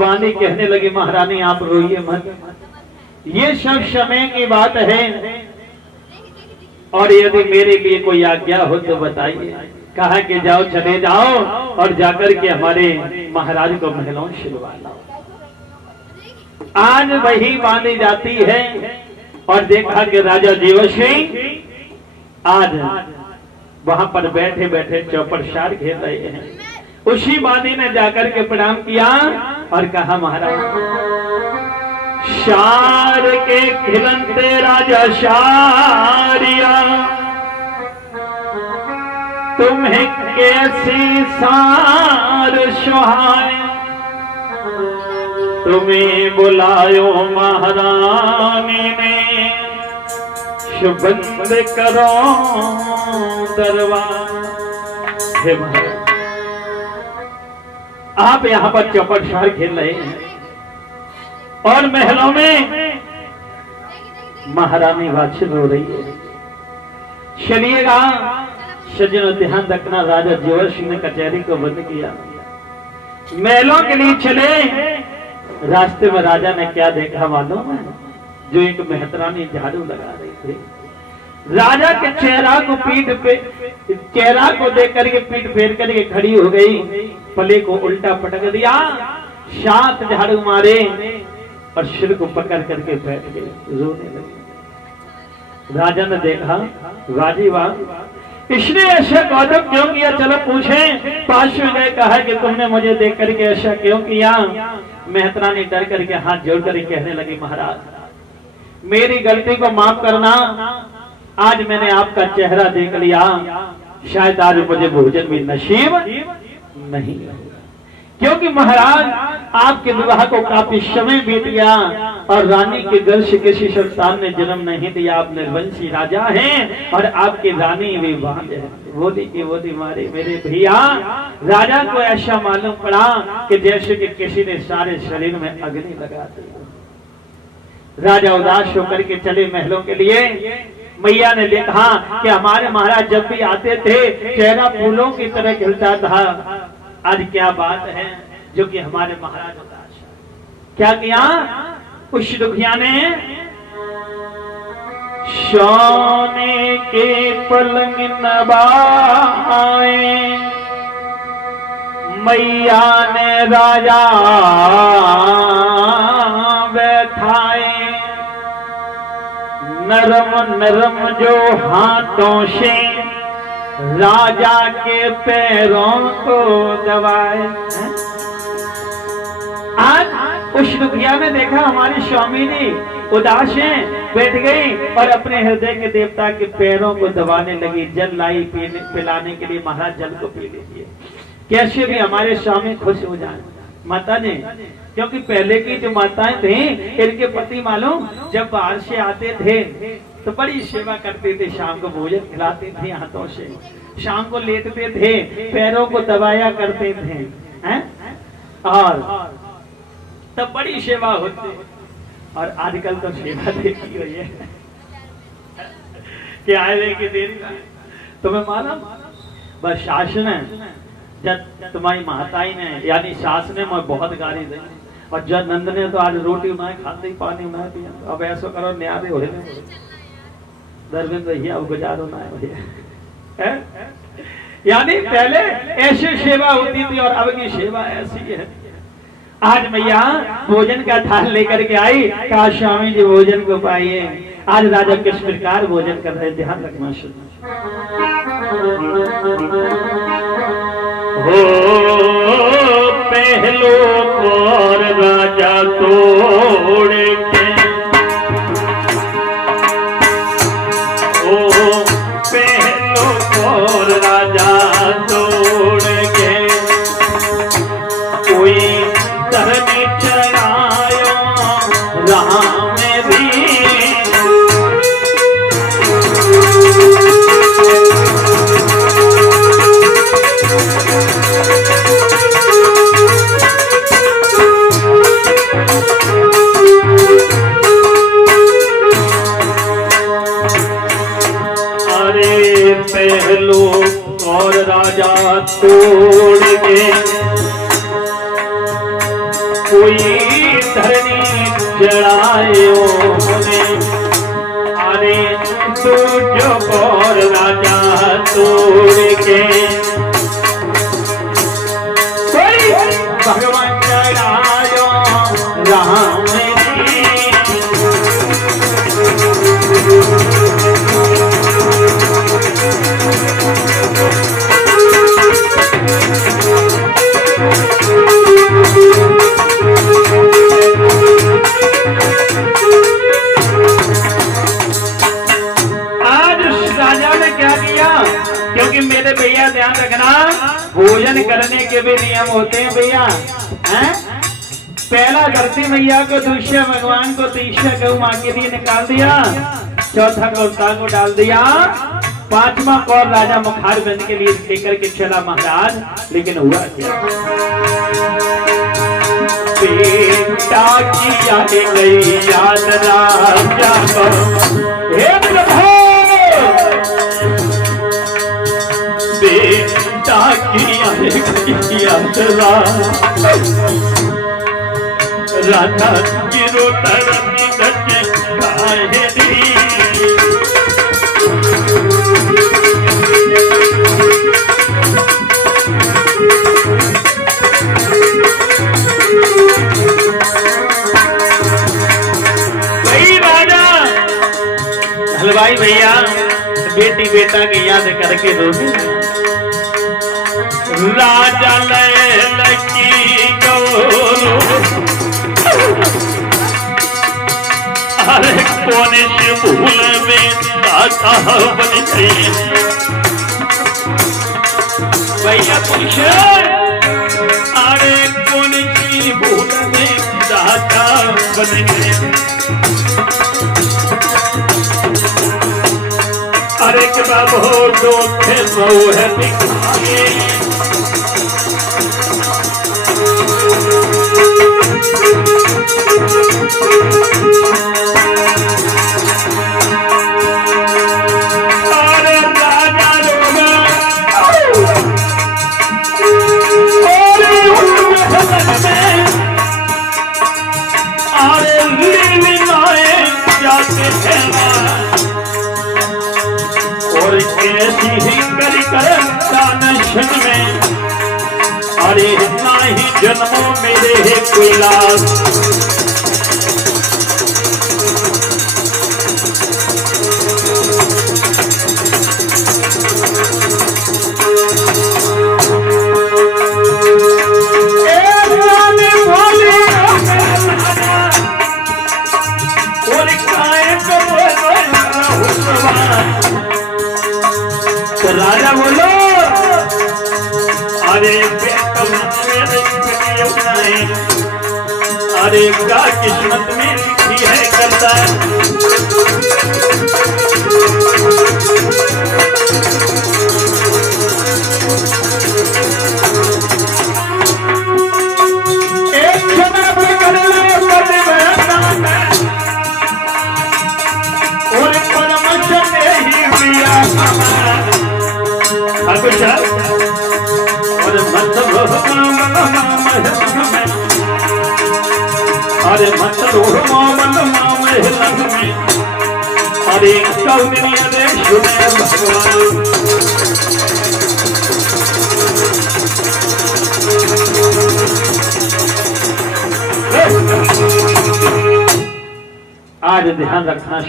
बानी कहने लगी महारानी आप रोइए मत, ये सब समय की बात है और यदि मेरे लिए कोई आज्ञा हो तो बताइए। कहा कि जाओ चले जाओ और जाकर के हमारे महाराज को महलों छिलवा लाओ। आज वही बांधी जाती है और देखा कि राजा जीवसिंह आज वहां पर बैठे बैठे चौपड़ शार खेल रहे हैं। उसी बांधी ने जाकर के प्रणाम किया और कहा महाराज शार के खिलनते राजा शारिया तुम्हें कैसी सार सुहाए, तुम्हें बुलायो महारानी ने बंद करो दरबार। आप यहाँ पर चौपड़ शार खेल रहे हैं और महलों में महारानी वाचिल हो रही है। चलिएगा सज्जनों ध्यान रखना, राजा जीवर सिंह ने कचहरी को बंद किया, महलों के लिए चले। रास्ते में राजा ने क्या देखा मालूम है? जो एक मेहतरानी झाड़ू लगा रही थी। राजा के चेहरा को चेहरा को देख करके पीठ फेर करके खड़ी हो गई, पले को उल्टा पटक दिया, 7 झाड़ू मारे और सिर को पकड़ करके बैठ गए, रोने लगे। राजा ने देखा वाजी वाह, इसने ऐसा कौतुक क्यों किया? चलो पूछे। पास में गए, कहा कि तुमने मुझे देख करके ऐसा क्यों किया? मेहतरानी डर करके हाथ जोड़ कर कहने लगी महाराज मेरी गलती को माफ करना, आज मैंने आपका चेहरा देख लिया, शायद आज मुझे भोजन भी नसीब नहीं होगा, क्योंकि महाराज आपके विवाह को काफी समय बीत गया और रानी के घर से किसी संतान ने जन्म नहीं दिया। आप निर्वंशी राजा हैं और आपकी रानी विवाह है। बोली की बोली मारे मेरे भैया। राजा को ऐसा मालूम पड़ा कि जैसे कि किसी ने सारे शरीर में अग्नि लगा दी। राजा उदास होकर के चले महलों के लिए। मैया ने देखा कि हमारे महाराज जब भी आते थे चेहरा फूलों की तरह खिलता था, आज क्या बात है जो कि हमारे महाराज उदास। क्या किया उस दुखिया ने? सोने के पलंग नवाए, मैया ने राजा बैठाए, नरम नरम जो हाथों से राजा के पैरों को दबाए। आज उस दुखिया ने देखा हमारी स्वामी जी उदास हैं, बैठ गई और अपने हृदय के देवता के पैरों को दबाने लगी। जल लाई पिलाने के लिए, महाराज जल को पी लीजिए, कैसे भी हमारे स्वामी खुश हो जाए। माता ने, क्योंकि पहले की जो माताएं थी इनके पति मालूम जब बाहर से आते थे तो बड़ी सेवा करते थे, शाम को भोजन खिलाते थे हाथों से, शाम को लेटते थे, पैरों को दबाया करते थे हैं? और तब बड़ी सेवा होती। और आजकल तो सेवा देखी हुई है कि आए की देर तुम्हें मालूम बस सास ने, जब तुम्हारी माताई ने यानी सास ने मैं बहुत गाली दी और जब नंद ने तो आज रोटी बनाए खाते पानी बना दिया। अब ऐसा करो न्यारे हो दरविंद भैया अब गुजारो ना है भैया। यानी पहले ऐसी सेवा होती थी और अब की सेवा ऐसी है। आज मैया भोजन का थाल लेकर के आई, कहा स्वामी जी भोजन को पाइए। आज राजा किस प्रकार भोजन कर रहे, ध्यान रखना। हो पहलो और राजा तोड़ के, ओ पहलो और राजा तोड़ के, कोई धरनी चढ़ायो राम भी, पहलो और राजा तोड़ के, कोई कोई धरनी चढ़ायो ने। अरे तू जो और राजा तोड़ के कोई भगवान चढ़ायो राम जी। क्योंकि मेरे भैया ध्यान रखना, भोजन करने के भी नियम होते हैं भैया। हैं? पहला धरती मैया को, दूसरा भगवान को, तीसरा गौ माँ के लिए निकाल दिया, चौथा कौता को डाल दिया, पांचवा कौर राजा मुखार बन के लिए लेकर के चला महाराज। लेकिन हुआ क्या? बेटा की आगे गई याद राजा को, हे प्रभु बेटा की आगे याद राजा गिरो तरनी गजे खाए दी। हलवाई भैया बेटी बेटा की याद करके दो। राजा लकी गौरू अरे कोने से भूल में दाता बन गई। भैया पूछे अरे कोने की भूल में दाता बन गई। अरे के बाबू दो थे बहु है दिखाए। अरे राजा अरे लीलाए जाते हैं और कैसी ही कर दानशन में। अरे ना ही जन्मों मेरे है कोई लाभ। राजा बोलो अरे अरे क्या किस्मत में लिखी है करता है। एक क्षण कर लो और परमश ही हुआ अच्छा। और अरे मंत्र अरे कौनिया रे सुने भगवान। आज ध्यान रखना।